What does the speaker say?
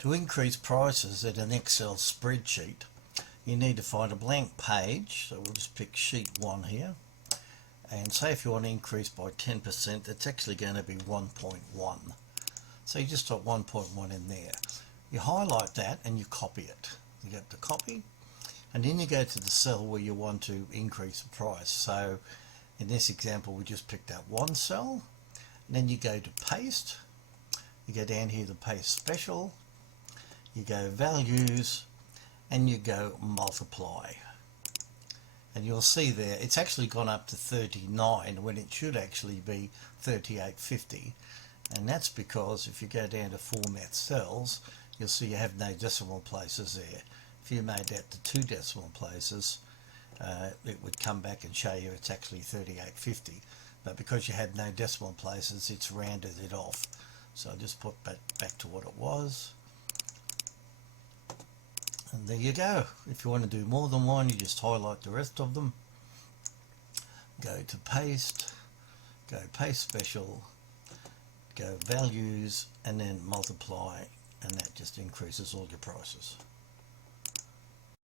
To increase prices in an Excel spreadsheet, you need to find a blank page. So we'll just pick sheet 1 here. And say if you want to increase by 10%, it's actually going to be 1.1. So you just put 1.1 in there. You highlight that and you copy it. You go to copy, and then you go to the cell where you want to increase the price. So in this example, we just picked out one cell, and then you go to paste. You go down here to paste special, you go values, and you go multiply. And you'll see there it's actually gone up to 39 when it should actually be 38.50, and that's because if you go down to format cells, you'll see you have no decimal places there. If you made that to 2 decimal places, it would come back and show you it's actually 38.50, but because you had no decimal places, it's rounded it off. So I'll just put that back to what it was. And there you go. If you want to do more than one, you just highlight the rest of them. Go to paste, go paste special, go values, and then multiply, and that just increases all your prices.